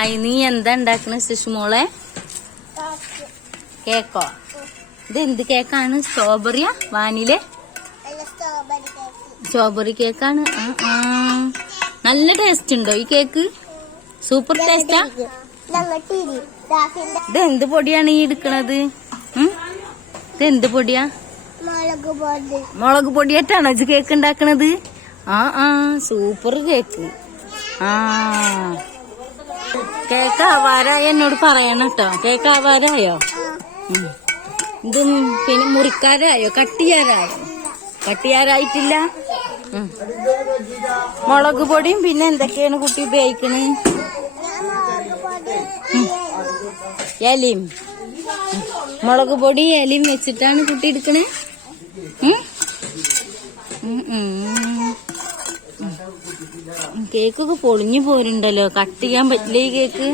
Hi, നീ എന്താ ഉണ്ടാക്കണ ശിശുമോളെ? കേക്കോ? ഇത് എന്ത് കേക്കാണ്? സ്ട്രോബെറിയാ വാനില? സ്ട്രോബെറി കേക്കാണ്. നല്ല ടേസ്റ്റ് ഉണ്ടോ ഈ കേക്ക്? സൂപ്പർ ടേസ്റ്റാ. ഇത് എന്ത് പൊടിയാണ് ഈ എടുക്കണത്? ഇത് എന്ത് പൊടിയാ? മുളക് പൊടിയായിട്ടാണോ ഇത് കേക്ക് ഉണ്ടാക്കണത്? Super cake. കേക്ക് ആവാരായ എന്നോട് പറയണം കേട്ടോ. കേക്ക് ആവാരായോ? ഇതും പിന്നെ മുറിക്കാരായോ? കട്ടിയാരായിട്ടില്ല. മുളക് പൊടിയും പിന്നെ എന്തൊക്കെയാണ് കുട്ടി ഉപയോഗിക്കണേ? ഇലയും. മുളക് പൊടി ഇലയും വെച്ചിട്ടാണ് കുട്ടി എടുക്കണേ. കേക്കൊക്കെ പൊളിഞ്ഞു പോരുണ്ടല്ലോ. കട്ട് ചെയ്യാൻ പറ്റില്ല ഈ കേക്ക്.